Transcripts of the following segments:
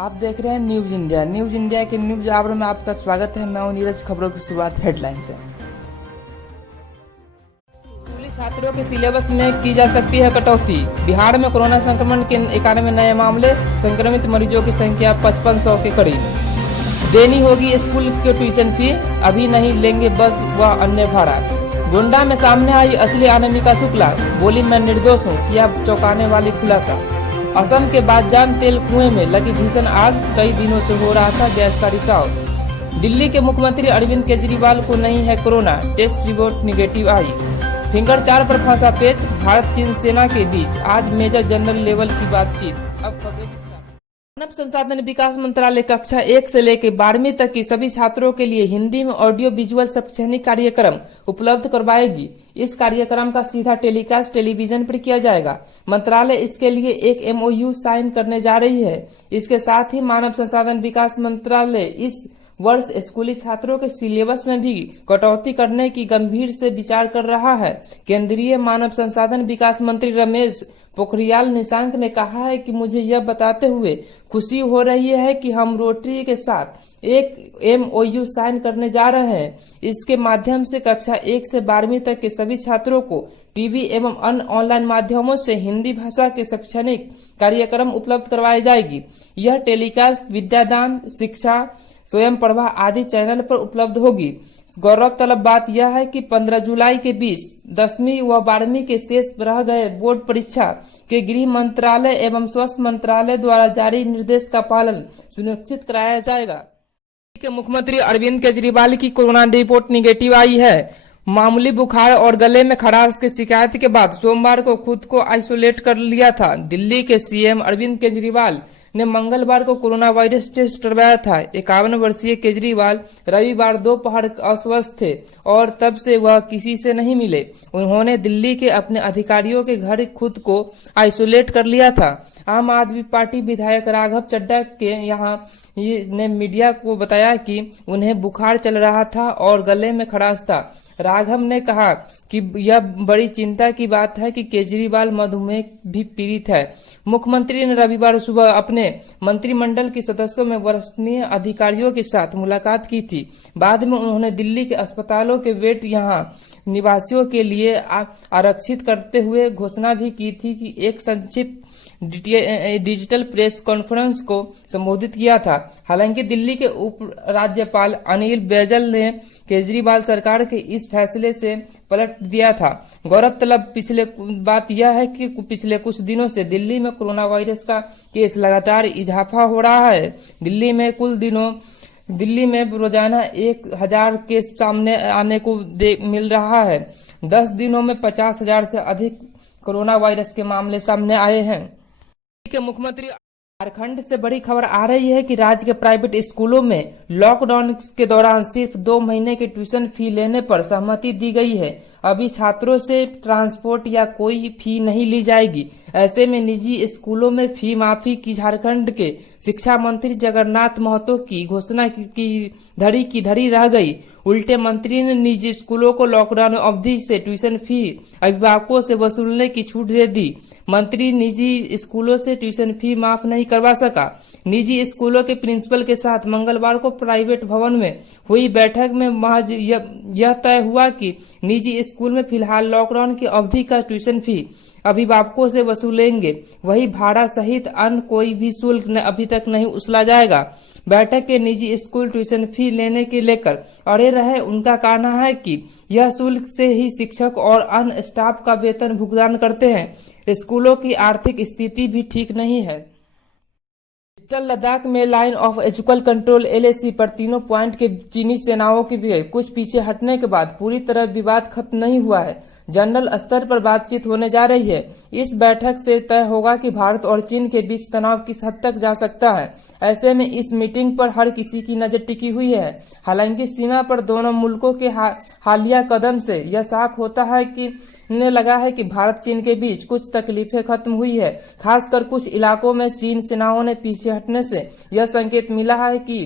आप देख रहे हैं न्यूज इंडिया। न्यूज इंडिया के न्यूज आवर में आपका स्वागत है। मैं हूं नीरज। खबरों की शुरुआत हेडलाइन से। स्कूली छात्रों के सिलेबस में की जा सकती है कटौती। बिहार में कोरोना संक्रमण के 91 नए मामले, संक्रमित मरीजों की संख्या 5500 के करीब। देनी होगी स्कूल की ट्यूशन फी, अभी नहीं लेंगे बस व अन्य भाड़ा। गोंडा में सामने आई असली अनामिका शुक्ला, बोली मैं निर्दोष हूँ, किया चौंकाने वाली खुलासा। असम के बादजान तेल कुएं में लगी भीषण आग, कई दिनों से हो रहा था गैस का रिसाव। दिल्ली के मुख्यमंत्री अरविंद केजरीवाल को नहीं है कोरोना, टेस्ट रिपोर्ट निगेटिव आई। फिंगर 4 पर फंसा पेच, भारत चीन सेना के बीच आज मेजर जनरल लेवल की बातचीत। अब खबरें विस्तार। मानव संसाधन विकास मंत्रालय कक्षा 1 से लेकर 12वीं तक की सभी छात्रों के लिए हिंदी में ऑडियो विजुअल शैक्षणिक कार्यक्रम उपलब्ध करवाएगी। इस कार्यक्रम का सीधा टेलीकास्ट टेलीविजन पर किया जाएगा। मंत्रालय इसके लिए एक MOU साइन करने जा रही है। इसके साथ ही मानव संसाधन विकास मंत्रालय इस वर्ष स्कूली छात्रों के सिलेबस में भी कटौती करने की गंभीर से विचार कर रहा है। केंद्रीय मानव संसाधन विकास मंत्री रमेश पोखरियाल निशंक ने कहा है कि मुझे यह बताते हुए खुशी हो रही है कि हम रोटरी के साथ एक MOU साइन करने जा रहे हैं। इसके माध्यम से कक्षा 1 से 12वीं तक के सभी छात्रों को टीवी एवं अन्य ऑनलाइन माध्यमों से हिंदी भाषा के शैक्षणिक कार्यक्रम उपलब्ध करवाई जाएगी। यह टेलीकास्ट विद्यादान, शिक्षा, स्वयं प्रभा आदि चैनल पर उपलब्ध होगी। गौरव तलब बात यह है कि 15 जुलाई के बीच 10वीं व 12वीं के शेष रह गए बोर्ड परीक्षा के गृह मंत्रालय एवं स्वास्थ्य मंत्रालय द्वारा जारी निर्देश का पालन सुनिश्चित कराया जाएगा। मुख्यमंत्री अरविंद केजरीवाल की कोरोना रिपोर्ट निगेटिव आई है। मामूली बुखार और गले में खराश की शिकायत के बाद सोमवार को खुद को आइसोलेट कर लिया था। दिल्ली के CM अरविंद केजरीवाल ने मंगलवार को कोरोना वायरस टेस्ट करवाया था। 51 वर्षीय केजरीवाल रविवार दोपहर अस्वस्थ थे और तब से वह किसी से नहीं मिले। उन्होंने दिल्ली के अपने अधिकारियों के घर खुद को आइसोलेट कर लिया था। आम आदमी पार्टी विधायक राघव चड्ढा के यहाँ ने मीडिया को बताया कि उन्हें बुखार चल रहा था और गले में खराश था। राघव ने कहा कि यह बड़ी चिंता की बात है कि केजरीवाल मधुमेह भी पीड़ित है। मुख्यमंत्री ने रविवार सुबह अपने मंत्रिमंडल के सदस्यों में वरिष्ठ अधिकारियों के साथ मुलाकात की थी। बाद में उन्होंने दिल्ली के अस्पतालों के बेड यहां निवासियों के लिए आरक्षित करते हुए घोषणा भी की थी कि एक संक्षिप्त डिजिटल प्रेस कॉन्फ्रेंस को संबोधित किया था। हालांकि दिल्ली के उप राज्यपाल अनिल बैजल ने केजरीवाल सरकार के इस फैसले से पलट दिया था। गौरतलब बात यह है कि पिछले कुछ दिनों से दिल्ली में कोरोना वायरस का केस लगातार इजाफा हो रहा है। दिल्ली में रोजाना 1000 केस सामने आने को मिल रहा है। 10 दिनों में 50,000 से अधिक कोरोना वायरस के मामले सामने आए हैं। के मुख्यमंत्री झारखंड से बड़ी खबर आ रही है कि राज्य के प्राइवेट स्कूलों में लॉकडाउन के दौरान सिर्फ 2 महीने की ट्यूशन फी लेने पर सहमति दी गई है। अभी छात्रों से ट्रांसपोर्ट या कोई फी नहीं ली जाएगी। ऐसे में निजी स्कूलों में फी माफी की झारखंड के शिक्षा मंत्री जगन्नाथ महतो की घोषणा की धड़ी रह गई। उल्टे मंत्री ने निजी स्कूलों को लॉकडाउन अवधि से ट्यूशन फी अभिभावकों से वसूलने की छूट दे दी। मंत्री निजी स्कूलों से ट्यूशन फी माफ नहीं करवा सका। निजी स्कूलों के प्रिंसिपल के साथ मंगलवार को प्राइवेट भवन में हुई बैठक में महज यह तय हुआ कि निजी स्कूल में फिलहाल लॉकडाउन की अवधि का ट्यूशन फी अभिभावकों से वसूलेंगे। वही भाड़ा सहित अन्य कोई भी शुल्क अभी तक नहीं उछला जाएगा। बैठक के निजी स्कूल ट्यूशन फी लेने के लेकर अड़े रहे। उनका कहना है कि यह शुल्क से ही शिक्षक और अन्य स्टाफ का वेतन भुगतान करते हैं। स्कूलों की आर्थिक स्थिति भी ठीक नहीं है। डिजिटल लद्दाख में line of actual control LAC पर तीनों पॉइंट के चीनी सेनाओं के कुछ पीछे हटने के बाद पूरी तरह विवाद खत्म नहीं हुआ है। जनरल स्तर पर बातचीत होने जा रही है। इस बैठक से तय होगा कि भारत और चीन के बीच तनाव किस हद तक जा सकता है। ऐसे में इस मीटिंग पर हर किसी की नजर टिकी हुई है। हालांकि सीमा पर दोनों मुल्कों के हालिया कदम से यह साफ होता है कि लगा है कि भारत चीन के बीच कुछ तकलीफें खत्म हुई है। खासकर कुछ इलाकों में चीन सेनाओं ने पीछे हटने से यह संकेत मिला है कि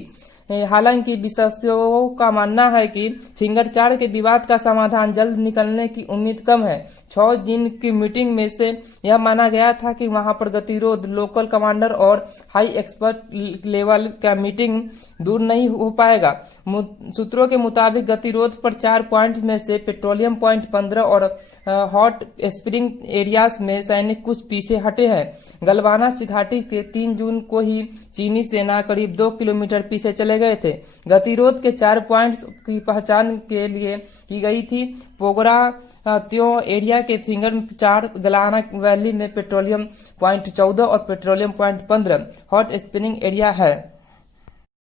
हालांकि विशेषज्ञों का मानना है कि फिंगर 4 के विवाद का समाधान जल्द निकलने की उम्मीद कम है। 6 दिन की मीटिंग में से यह माना गया था कि वहां पर गतिरोध, लोकल कमांडर और हाई एक्सपर्ट लेवल का मीटिंग दूर नहीं हो पाएगा। सूत्रों के मुताबिक गतिरोध पर 4 पॉइंट्स में से पेट्रोलियम पॉइंट 15 और हॉट स्प्रिंग एरियाज में सैनिक कुछ पीछे हटे हैं। गलवाना घाटी के 3 जून को ही चीनी सेना करीब 2 किलोमीटर पीछे चले गए थे। गतिरोध के 4 पॉइंट्स की पहचान के लिए की गई थी। पोगरा त्यों एरिया के फिंगर 4, गलाना वैली में पेट्रोलियम पॉइंट 14 और petroleum point 15 hot spring area है।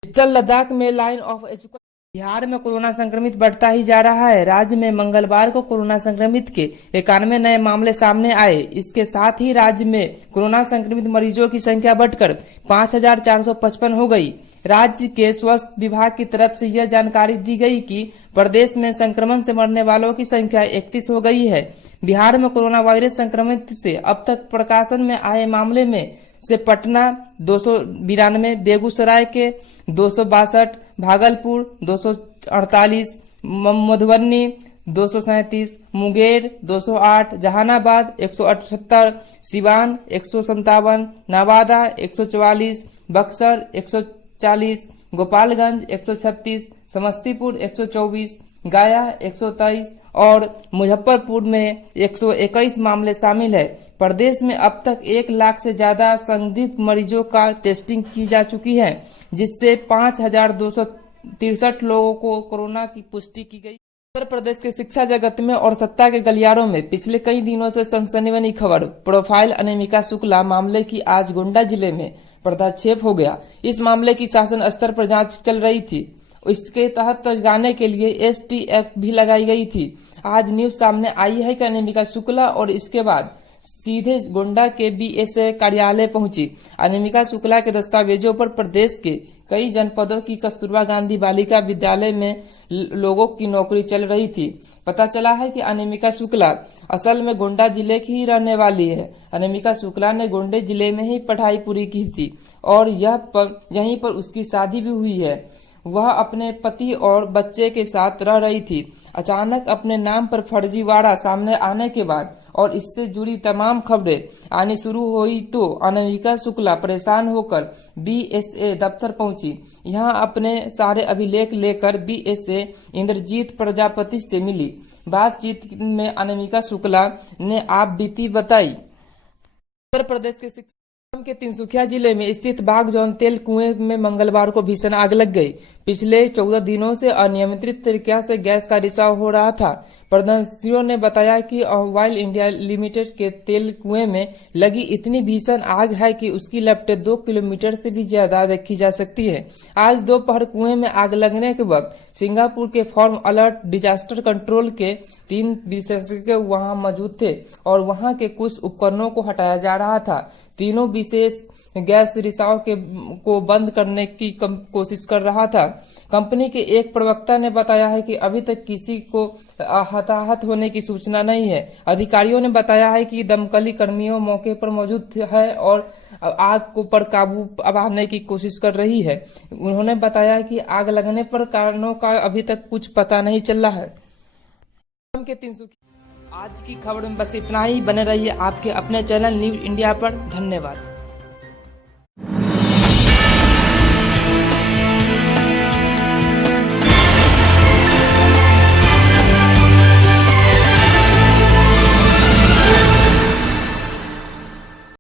डिजिटल लद्दाख में लाइन ऑफ एजुकेशन। बिहार में कोरोना संक्रमित बढ़ता ही जा रहा है। राज्य में मंगलवार को कोरोना संक्रमित के 91 नए मामले सामने आए। इसके साथ ही राज्य में कोरोना संक्रमित मरीजों की संख्या बढ़कर 5,455 हो गई। राज्य के स्वास्थ्य विभाग की तरफ से यह जानकारी दी गई कि प्रदेश में संक्रमण से मरने वालों की संख्या 31 हो गई है। बिहार में कोरोना वायरस संक्रमित से अब तक प्रकाशन में आए मामले में से पटना 292, बेगूसराय के 262, भागलपुर 248, मधुबनी 237, मुंगेर 208, जहानाबाद 178, सिवान 157, नवादा 144, बक्सर 140, गोपालगंज 136, समस्तीपुर 124, गया 123 और मुजफ्फरपुर में 121 मामले शामिल है। प्रदेश में अब तक 1 लाख से ज्यादा संदिग्ध मरीजों का टेस्टिंग की जा चुकी है, जिससे 5,263 लोगों को कोरोना की पुष्टि की गई। उत्तर प्रदेश के शिक्षा जगत में और सत्ता के गलियारों में पिछले कई दिनों से सनसनी खबर प्रोफाइल अनामिका शुक्ला मामले की आज गोंडा जिले में पटाक्षेप हो गया। इस मामले की शासन स्तर पर जांच चल रही थी। इसके तहत जाने के लिए एसटीएफ भी लगाई गई थी। आज न्यूज सामने आई है कि अनामिका शुक्ला और इसके बाद सीधे गोंडा के बीएसए कार्यालय पहुंची। अनामिका शुक्ला के दस्तावेजों पर प्रदेश के कई जनपदों की कस्तूरबा गांधी बालिका विद्यालय में लोगों की नौकरी चल रही थी। पता चला है कि अनामिका शुक्ला असल में गोंडा जिले की ही रहने वाली है। अनामिका शुक्ला ने गोंडा जिले में ही पढ़ाई पूरी की थी और यहीं पर उसकी शादी भी हुई है। वह अपने पति और बच्चे के साथ रह रही थी। अचानक अपने नाम पर फर्जीवाड़ा सामने आने के बाद और इससे जुड़ी तमाम खबरें आनी शुरू हुई तो अनामिका शुक्ला परेशान होकर बीएसए दफ्तर पहुंची। यहां अपने सारे अभिलेख लेकर बीएसए इंद्रजीत प्रजापति से मिली। बातचीत में अनामिका शुक्ला ने आप बीती बताई। उत्तर प्रदेश के तिनसुकिया जिले में स्थित बागजौन तेल कुएं में मंगलवार को भीषण आग लग गई। पिछले 14 दिनों से अनियमित तरीके से गैस का रिसाव हो रहा था। प्रदर्शनकारियों ने बताया कि ऑयल इंडिया लिमिटेड के तेल कुएं में लगी इतनी भीषण आग है कि उसकी लपटें 2 किलोमीटर से भी ज्यादा देखी जा सकती है। आज दोपहर कुएं में आग लगने के वक्त सिंगापुर के फॉर्म अलर्ट डिजास्टर कंट्रोल के 3 विशेषज्ञ वहां मौजूद थे और वहां के कुछ उपकरणों को हटाया जा रहा था। तीनों विशेष गैस रिसाव को बंद करने की कोशिश कर रहा था। कंपनी के एक प्रवक्ता ने बताया है कि अभी तक किसी को हताहत होने की सूचना नहीं है। अधिकारियों ने बताया है कि दमकली कर्मियों मौके पर मौजूद है और आग को पर काबू पाने की कोशिश कर रही है। उन्होंने बताया कि आग लगने पर कारणों का अभी तक कुछ पता नहीं चल रहा है। आज की खबर में बस इतना ही। बने रहिए आपके अपने चैनल न्यूज इंडिया पर। धन्यवाद।